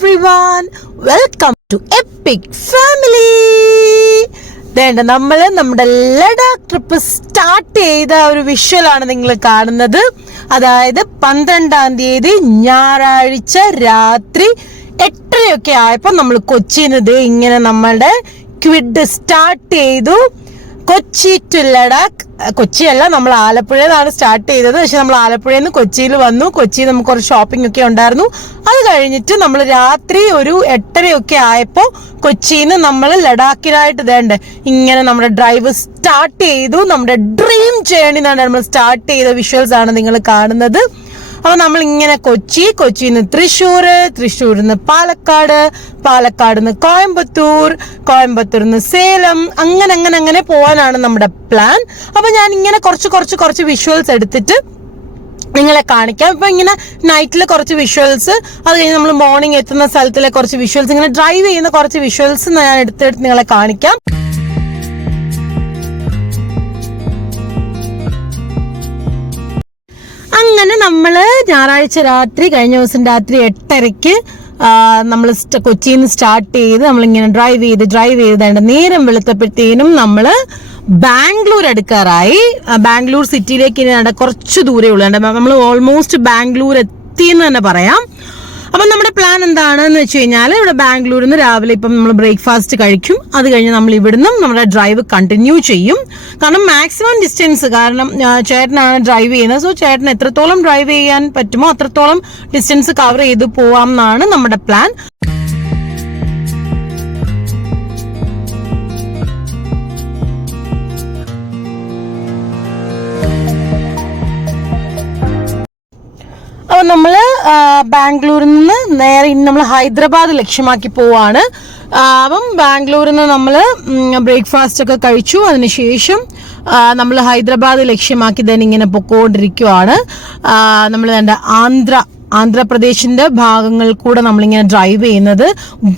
everyone, welcome to Epic Family. നമ്മൾ നമ്മുടെ Ladakh trip start ചെയ്ത ഒരു വിഷ്വലാണ് നിങ്ങൾ കാണുന്നത്. അതായത് 12-ാം തീയതി ഞായറാഴ്ച രാത്രി 8:30 ആയപ്പോൾ നമ്മൾ കൊച്ചിയിൽ നിന്ന് ഇങ്ങനെ നമ്മളുടെ ക്വിഡ് സ്റ്റാർട്ട് ചെയ്തു. കൊച്ചി ടു ലഡാക്ക്, കൊച്ചിയല്ല, നമ്മൾ ആലപ്പുഴയിലാണ് സ്റ്റാർട്ട് ചെയ്തത്. പക്ഷെ നമ്മൾ ആലപ്പുഴയിൽ നിന്ന് കൊച്ചിയിൽ വന്നു. കൊച്ചിയിൽ നമുക്ക് കുറച്ച് ഷോപ്പിംഗ് ഒക്കെ ഉണ്ടായിരുന്നു. അത് കഴിഞ്ഞിട്ട് നമ്മൾ രാത്രി ഒരു 8:30 ആയപ്പോൾ കൊച്ചിയിൽ നിന്ന് നമ്മൾ ലഡാക്കിനായിട്ട് ഇതേണ്ട ഇങ്ങനെ നമ്മുടെ ഡ്രൈവ് സ്റ്റാർട്ട് ചെയ്തു. നമ്മുടെ ഡ്രീം ജേർണി നമ്മൾ സ്റ്റാർട്ട് ചെയ്ത വിഷ്വൽസ് ആണ് നിങ്ങൾ കാണുന്നത്. അപ്പൊ നമ്മൾ ഇങ്ങനെ കൊച്ചിയിൽ നിന്ന് തൃശ്ശൂരിൽ നിന്ന് പാലക്കാട് നിന്ന് കോയമ്പത്തൂരിൽ നിന്ന് സേലം, അങ്ങനെ പോകാനാണ് നമ്മുടെ പ്ലാൻ. അപ്പൊ ഞാൻ ഇങ്ങനെ കുറച്ച് വിഷ്വൽസ് എടുത്തിട്ട് നിങ്ങളെ കാണിക്കാം. ഇപ്പൊ ഇങ്ങനെ നൈറ്റിലെ കുറച്ച് വിഷ്വൽസ്, അത് കഴിഞ്ഞ് നമ്മൾ മോർണിംഗ് എത്തുന്ന സ്ഥലത്തിലെ കുറച്ച് വിഷ്വൽസ്, ഇങ്ങനെ ഡ്രൈവ് ചെയ്യുന്ന കുറച്ച് വിഷ്വൽസ് ഞാൻ എടുത്തെടുത്ത് നിങ്ങളെ കാണിക്കാം. അങ്ങനെ നമ്മള് ഞായറാഴ്ച രാത്രി, കഴിഞ്ഞ ദിവസം രാത്രി 8:30 നമ്മൾ കൊച്ചിയിൽ നിന്ന് സ്റ്റാർട്ട് ചെയ്ത് നമ്മളിങ്ങനെ ഡ്രൈവ് ചെയ്ത് നേരം വെളുത്തപ്പോഴത്തേനും നമ്മള് ബാംഗ്ലൂർ അടുക്കാറായി. ബാംഗ്ലൂർ സിറ്റിയിലേക്ക് കുറച്ച് ദൂരേ ഉള്ളൂ. നമ്മൾ ഓൾമോസ്റ്റ് ബാംഗ്ലൂർ എത്തിയെന്ന് തന്നെ പറയാം. അപ്പം നമ്മുടെ പ്ലാൻ എന്താണെന്ന് വെച്ച് കഴിഞ്ഞാൽ, ഇവിടെ ബാംഗ്ലൂരിൽ നിന്ന് രാവിലെ ഇപ്പം നമ്മൾ ബ്രേക്ക്ഫാസ്റ്റ് കഴിക്കും. അത് കഴിഞ്ഞ് നമ്മൾ ഇവിടുന്ന് നമ്മുടെ ഡ്രൈവ് കണ്ടിന്യൂ ചെയ്യും. കാരണം മാക്സിമം ഡിസ്റ്റൻസ്, കാരണം ചേട്ടനാണ് ഡ്രൈവ് ചെയ്യുന്നത്. സോ ചേട്ടന് എത്രത്തോളം ഡ്രൈവ് ചെയ്യാൻ പറ്റുമോ അത്രത്തോളം ഡിസ്റ്റൻസ് കവർ ചെയ്ത് പോവാം എന്നാണ് നമ്മുടെ പ്ലാൻ. അപ്പൊ നമ്മള് ബാംഗ്ലൂരിൽ നിന്ന് നേരെ നമ്മൾ ഹൈദരാബാദ് ലക്ഷ്യമാക്കി പോവാണ്. അപ്പം ബാംഗ്ലൂരിൽ നിന്ന് നമ്മള് ബ്രേക്ക്ഫാസ്റ്റ് ഒക്കെ കഴിച്ചു. അതിനുശേഷം നമ്മൾ ഹൈദരാബാദ് ലക്ഷ്യമാക്കി തന്നെ ഇങ്ങനെ പൊക്കോണ്ടിരിക്കുവാണ്. നമ്മൾ ആന്ധ്രാപ്രദേശിന്റെ ഭാഗങ്ങൾ കൂടെ നമ്മളിങ്ങനെ ഡ്രൈവ് ചെയ്യുന്നത്.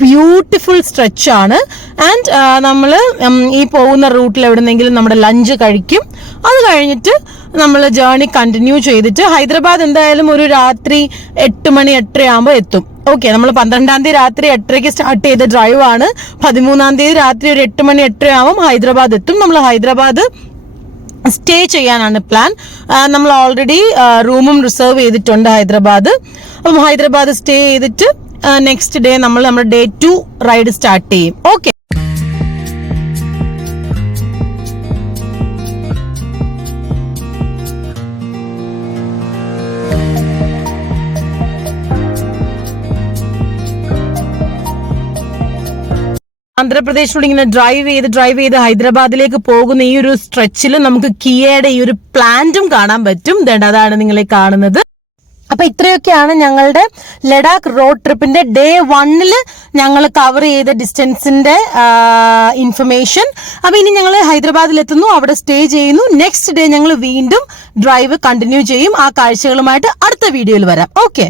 ബ്യൂട്ടിഫുൾ സ്ട്രെച്ച് ആണ്. ആൻഡ് നമ്മൾ ഈ പോകുന്ന റൂട്ടിൽ എവിടെന്നെങ്കിലും നമ്മുടെ ലഞ്ച് കഴിക്കും. അത് കഴിഞ്ഞിട്ട് നമ്മൾ ജേർണി കണ്ടിന്യൂ ചെയ്തിട്ട് ഹൈദരാബാദ് എന്തായാലും ഒരു രാത്രി 8:30 ആകുമ്പോൾ എത്തും. ഓക്കെ, നമ്മൾ 12-ാം തീയതി രാത്രി 8:30 സ്റ്റാർട്ട് ചെയ്ത ഡ്രൈവ് ആണ്. 13-ാം തീയതി രാത്രി ഒരു 8:30 ആകുമ്പോൾ ഹൈദരാബാദ് എത്തും. നമ്മൾ ഹൈദരാബാദ് സ്റ്റേ ചെയ്യാനാണ് പ്ലാൻ. നമ്മൾ ഓൾറെഡി റൂമും റിസർവ് ചെയ്തിട്ടുണ്ട് ഹൈദരാബാദ്. അപ്പം ഹൈദരാബാദ് സ്റ്റേ ചെയ്തിട്ട് നെക്സ്റ്റ് ഡേ നമ്മൾ നമ്മുടെ Day 2 റൈഡ് സ്റ്റാർട്ട് ചെയ്യും. ഓക്കെ, ആന്ധ്രാപ്രദേശിലൂടെ ഇങ്ങനെ ഡ്രൈവ് ചെയ്ത് ഹൈദരാബാദിലേക്ക് പോകുന്ന ഈ ഒരു സ്ട്രെച്ചിൽ നമുക്ക് കിയയുടെ ഈ ഒരു പ്ലാന്റും കാണാൻ പറ്റും. അതാണ് നിങ്ങളെ കാണുന്നത്. അപ്പൊ ഇത്രയൊക്കെയാണ് ഞങ്ങളുടെ ലഡാക്ക് റോഡ് ട്രിപ്പിന്റെ Day 1 ഞങ്ങൾ കവർ ചെയ്ത ഡിസ്റ്റൻസിന്റെ ഇൻഫർമേഷൻ. അപ്പൊ ഇനി ഞങ്ങൾ ഹൈദരാബാദിൽ എത്തുന്നു, അവിടെ സ്റ്റേ ചെയ്യുന്നു. നെക്സ്റ്റ് ഡേ ഞങ്ങൾ വീണ്ടും ഡ്രൈവ് കണ്ടിന്യൂ ചെയ്യും. ആ കാഴ്ചകളുമായിട്ട് അടുത്ത വീഡിയോയിൽ വരാം. ഓക്കെ.